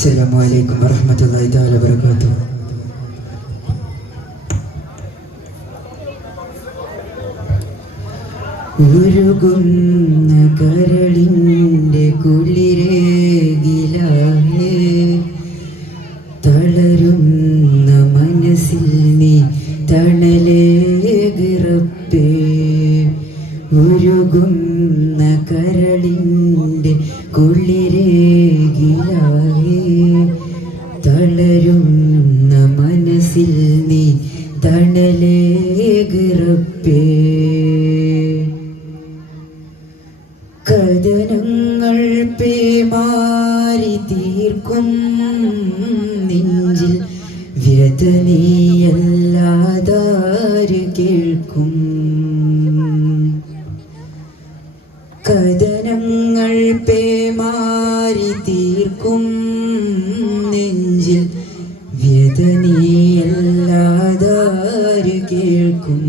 അസ്സലാമു അലൈക്കും വറഹ്മത്തുള്ളാഹി തആല വബറകാതുഹു. ഉരുകുന്ന കരളിൻ്റെ കുളിരേകിലാഹേ, തളരുന്ന മനസ്സിൽ നീ തണലേകിറപ്പേ. ഉരുകുന്ന കരളിൻ്റെ കുളിരേകിലാഹേ, തളരുന്ന മനസ്സിൽ നീ തണലേകിറപ്പേ. കഥനങ്ങൾ പേമാരി തീർക്കും നെഞ്ചിൽ വ്യതനീയല്ലാതാര് കേൾക്കും. കഥനങ്ങൾ പേമാരി തീർക്കും നെഞ്ചിൽ വ്യതനീയല്ലാതാര് കേൾക്കും.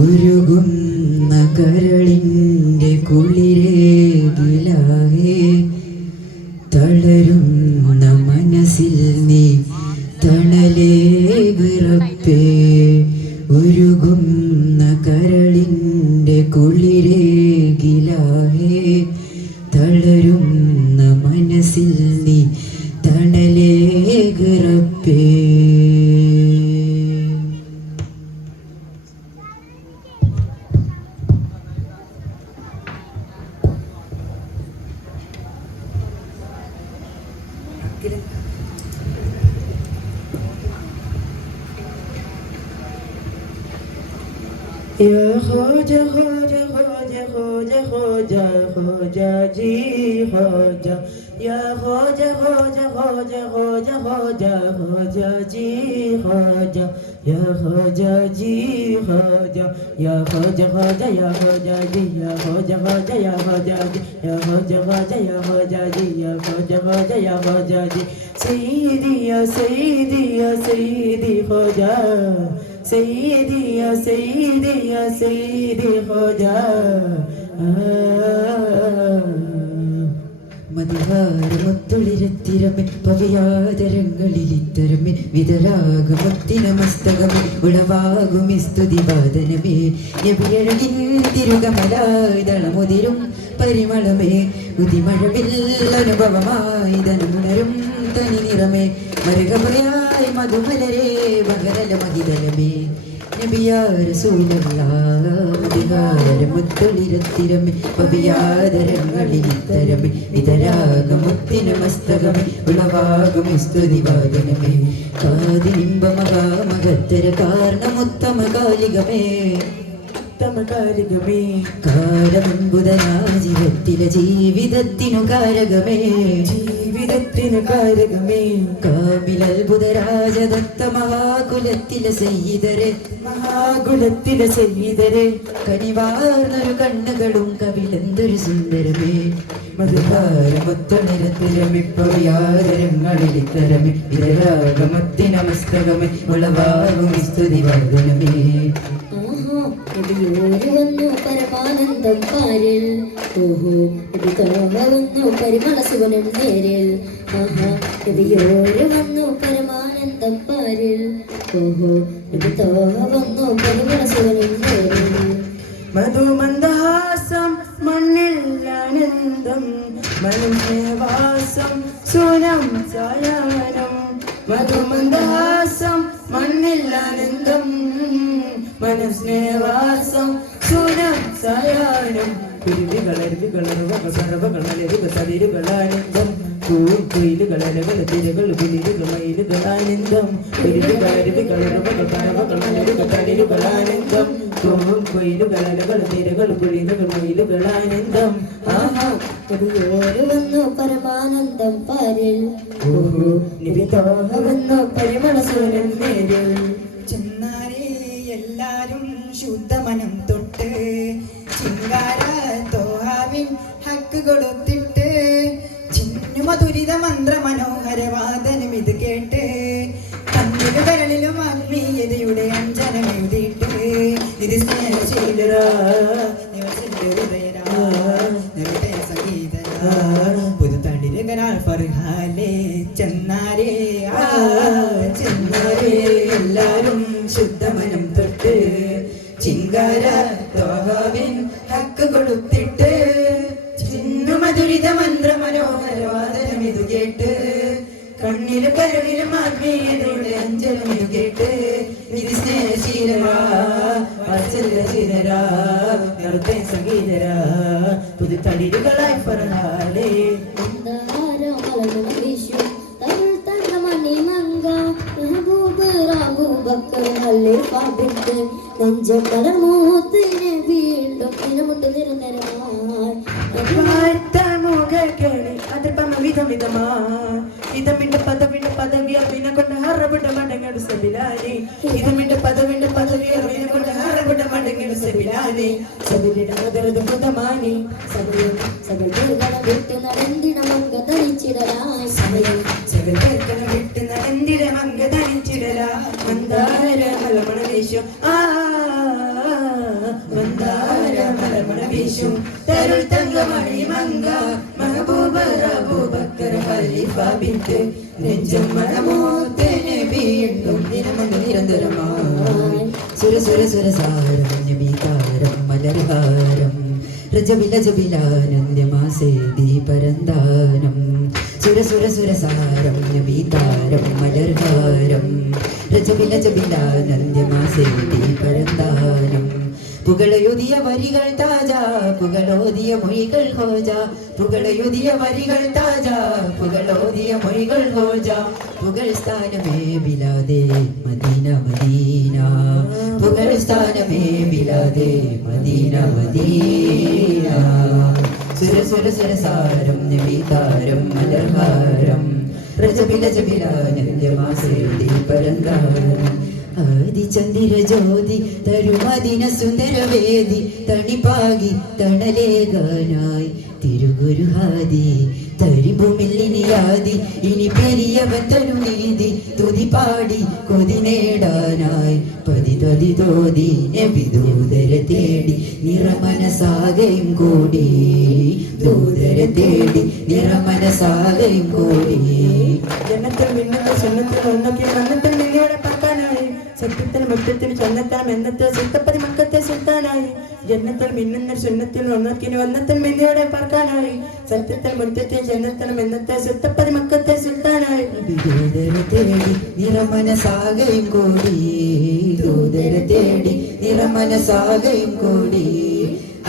ഉരുകുന്ന കരളിൻ്റെ കുളിരേകിലാഹേ, തളരുന്ന മനസ്സിൽ നീ തണലേകിറപ്പേ. ഉരുകുന്ന കരളിൻ്റെ കുളിരേകിലാഹേ, തളരുന്ന മനസ്സിൽ നീ തണലേകിറപ്പേ. Ya Khoja Khoja Khoja Khoja Khoja Khoja ji Khoja, Ya Khoja Khoja Khoja Khoja Khoja Khoja ji Khoja, Ya Khoja ji Khoja, Ya Khoja Khoja Ya Khoja ji, Ya Khoja Khoja Ya Khoja ji, Ya Khoja Khoja Ya Khoja ji, Ya Khoja Khoja Ya Khoja ji. Sayyidi ya Sayyidi ya Sayyidi Khoja, Sayyidi ya Sayyidi ya Sayyidi Khoja. മധുഹാരമൊത്തൊളിരത്തിരമേ പവയാതരങ്ങളിലിത്തരമേ വിതരാഗമൊത്തിന മസ്തകമേ ഉളവാകും സ്തുതിവാദനമേ. നബിയഴകിൻ തിരുകമലായി ദളമുതിരും പരിമളമേ, ഉദിമഴവില്ലനുഭവമായി ധനമുണരും തനി നിറമേ. മരുകമയായി മധുമലരേ മകരല മഹിതലമേ. നബിയാ റസൂലല്ലാഹ് മധുഹാരമൊത്തൊളിരത്തിരമേ പവയാതരങ്ങളിലിത്തരമേ വിതരാഗമൊത്തിന മസ്തകമേ ഉളവാകും സ്തുതിവാദനമേ. കാതിനിമ്പമകാമകത്തര കാരണമുത്തമകാലികമേ കാലികമേ. കാലമുൻപുതനാജീവത്തിലെ ജീവിതത്തിനു കാരകമേ ജീവിതത്തിനു കാരകമേ. കാമിലത്ഭുതരാജദത്ത മഹാകുലത്തിലെ സയ്യിദരെ മഹാകുലത്തിലെ സയ്യിദരെ. കനിവാർന്നൊരു കണ്ണുകളും കവിലെന്തൊരു സുന്ദരമേ. മധുഹാരമൊത്തൊളിരത്തിരമിപ്പവയാതരങ്ങളിലിത്തരമേ വിതരാഗമത്തിന മസ്തകമേ ഉളവാകും സ്തുതിവാദനമേ. വന്നു പരമാനന്ദം പാരിൽ, ഓഹോ വന്നു പരിമള സുവനം നേരിൽ. ആഹാ നബിയോര് വന്നു പരമാനന്ദം പാരിൽ, ഓഹോ വന്നു പരിമള സുവനം നേരിൽ. മധുമന്ദഹാസം മണ്ണിൽ ആനന്ദം മനുഷ്യവാസം സുനം സായാഹ്നം. മധുമന്ദഹാസം മണ്ണിൽ ആനന്ദം മനസ്നേവാസം സുനം സായാഹ്നം. കുരുവികളരുവികളറുവകളറുവകളരുവതളിരുകളാനന്ദം. കുയിലുകളരകൾ തിരകൾ കുളിരുകളയിലുകളാനന്ദം. കുരുവികളരുവികളറുവകളറുവകളരുവതളിരുകളാനന്ദം. കൊയിലുകളരകൾ തിരകൾ കുളിരുകളയിലുകളാനന്ദം. ആഹാ നബിയോര് വന്നു പരമാനന്ദം പാരിൽ, ഓഹോ നിബിതോഹ വന്നു പരിമള സുവനം നേരിൽ. ചെന്നാരേ എല്ലാരും ശുദ്ധമനം തൊട്ട് ചിങ്കാര തോഹാവിൻ ഹക്ക് കൊടുത്തിട്ട് ചിന്നുമധുരിത മന്ത്ര മനോഹരവാദനം ഇത് കേട്ട് കണ്ണിലും കരളിലും ആത്മീയതയുടെ അഞ്ജനമെഴുതിയിട്ട് ഇത് സ്നേഹശീലരാ സംഗീതരാ പുതുതളിരുകനാൾ ഫർഹാലെ ചെന്നാരേ ചെന്നാരേ എല്ലാരും ശുദ്ധമനം തൊട്ട് ചിങ്കാര തോഹാവിൻ ഹക്ക് കൊടുത്തിട്ട് ചിന്നുമധുരിത മന്ത്ര മനോഹരവാദനം ഇത് കേട്ട് കണ്ണിലും കരളിലും ആത്മീയതയുടെ അഞ്ചലും ഇത് കേട്ട് നിധി സ്നേഹശീലരാ വാത്സല്യശീലരാ നൃത്ത സംഗീതരാ പുതുതളിരുകളായി ഫർഹാലെ വീണ്ടും ദിനമുട്ട് നിരന്തരമായി ഇതമിന്റെ പദവി അഭിന കൊണ്ട് ഹറബിട മടങ്ങട് സബിലാനി ഇതമിന്റെ പദവി അഭിന കൊണ്ട് ഹറബിട മടങ്ങട് സബിലാനി സബിലിട മദരദ പുതമാനി സബൽ വിട്ട് നടന്തിട മങ്ക ധരിച്ചിടലായി സകലർക്കന വിട്ട് നടന്തിട മങ്ക ധരിച്ചിടലാ മന്ദാര മലമണ വേഷം മന്ദാര മലമണ വേഷം തരുൾ തങ്കമണി മങ്ക അബൂബക്കർ ഖലീഫ ബിൻത് നെഞ്ചം മണമോത്തനെ വീണ്ടും ദിനമങ്ങ് നിരന്തരമായി സുരസാരം നബിതാരം മലർഹാരം രജബിലാനന്ദമാസേ ദീപരന്ദാനം സുരസാരം നബിതാരം മലർഹാരം രജബിലാനന്ദമാസേ ദീപരന്ദാനം പുകളയുതിയ വരികൾ താജ പുകളോതിയ മൊഴികൾ ഹോജ പുകളയുതിയ വരികൾ താജ പുകളോതിയ മൊഴികൾ ഹോജ പുകൾ സ്ഥാനമേ ബിലാദേ മദീന മദീന പുകൾ സ്ഥാനമേ ബിലാദേ മദീന മദീന സുരസാരം നബിതാരം മലർഹാരം രജബിലാനന്ദമാസേ ദീപരന്ദാനം ആദിചന്ദ്ര ജ്യോതി തരുമദിന സുന്ദരവേദി തണിപ്പാകി തണലേകാനായി തിരുഗുരുഹാദി തരിമ്പുമില്ലിനിയാതി ഇനി പെരിയവൻ തരുനീതി തുതി പാടി കൊതി നേടാനായി പതി തോതി നബി ദൂതര തേടി നിറമനസാകയും കൂടി ദൂതര തേടി നിറമനസാകയും കൂടി ജനത്തിൽ മിന്നുന്ന സുന്നത്തിൽ ഒന്നൊക്കെ മന്നത്തിൽ നിന്നോടെ പറക്കാനായി സത്യത്തിൽ മുറ്റത്തിൽ ചെന്നെത്താം എന്നത്തെ സിത്തപ്പതി മക്കത്തെ സുൽത്താനായി ജന്നത്തിൽ മിന്നുന്ന സുന്നത്തിൽ ഒന്നൊക്കിന് വന്നത്തിൽ മിന്നയോടെ പറക്കാനായി സത്യത്തിൽ മുറ്റത്തിൽ ചെന്നെത്തണം എന്നത്തെ സിത്തപ്പതി മക്കത്തെ സുൽത്താനായി ദൂതര തേടി നിറമനസാകയും കൂടി ദൂതര തേടി നിറമനസാകയും കൂടി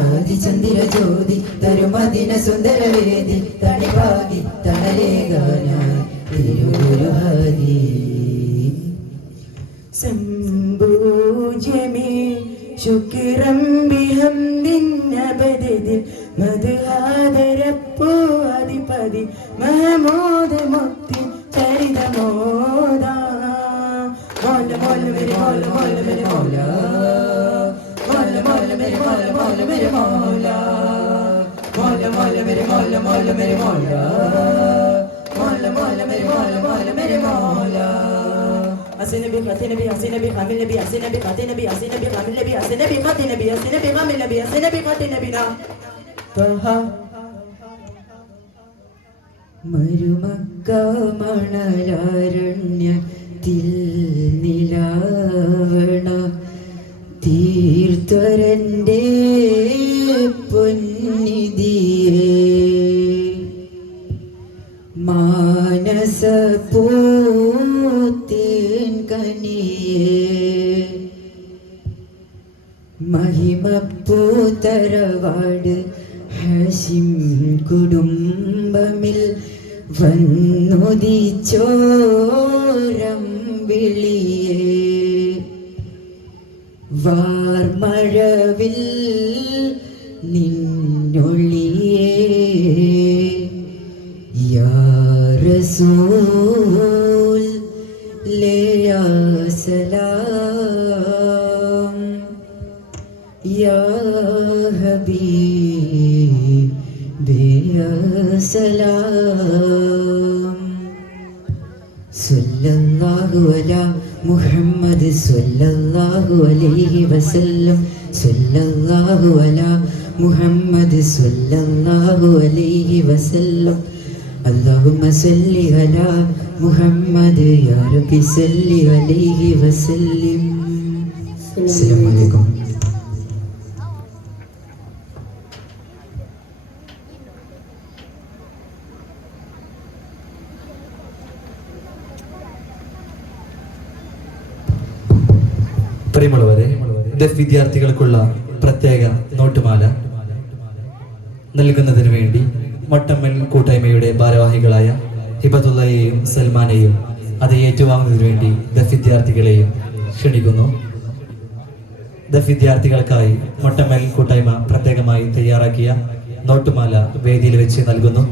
ആദിചന്ദ്ര ജ്യോതി തരുമദിന സുന്ദരവേദി തണിപ്പാകി തണലേകാനായി തിരുഗുരുഹാദി സംഭൂജ്യമേ ശുക്രം ബിഹംദിൻ അബദിൽ മദ്ഹാദരപ്പോ അധിപതി മഹമൂദ് മുക്തി ചരിതമോദ മോല മോല മേരെ മോല മോല മേരെ മോല മോല മോല മേരെ മോല മോല മേരെ മോല മോല മോല മേരെ മോല മോല മേരെ മോല മോല മോല മേരെ മോല മോല മേരെ മോല Asinabi Katinabi Asinabi Kamilabi Asinabi Katinabi Asinabi Kamilabi Asinabi Katinabi Asinabi Kamilabi Asinabi Katinabi na Taha Marumaka Manalaranyത്തിൽ നിലാവണ തീർത്ഥരന്റെ പൊന്നിധിയേ മാനസപൂത്തിൻ കനിയേ മഹിമപ്പൂതറവാട് Hashim കുടുംബമിൽ വന്നുദിച്ചോരം വിളിയേ വാർമഴവിൽ നിന്നൊളിയേ യാ റസൂൽ ലേയാ സലാം യാ ഹബീബ് യാ സലാം സല്ലല്ലാഹു അലാ മുഹമ്മദ് സല്ലല്ലാഹു അലൈഹി വസല്ലം സല്ലല്ലാഹു അലാ മുഹമ്മദ് സല്ലല്ലാഹു അലൈഹി വസല്ലം اللهم صل على محمد يا رب صل عليه وسلم. السلام عليكم. പ്രിയമുള്ളവരെ, ദഫ് വിദ്യാർത്ഥികൾക്കുള്ള പ്രത്യേക നോട്ടുമാല നൽകുന്നതിന് വേണ്ടി മട്ടമ്മൽ കൂട്ടായ്മയുടെ ഭാരവാഹികളായ ഹിബത്തുള്ളയെയും സൽമാനെയും അത് ഏറ്റുവാങ്ങുന്നതിന് വേണ്ടി ദഫ് വിദ്യാർത്ഥികളെയും ക്ഷണിക്കുന്നു. ദഫ് വിദ്യാർത്ഥികൾക്കായി മട്ടമ്മൽ കൂട്ടായ്മ പ്രത്യേകമായി തയ്യാറാക്കിയ നോട്ടുമാല വേദിയിൽ വെച്ച് നൽകുന്നു.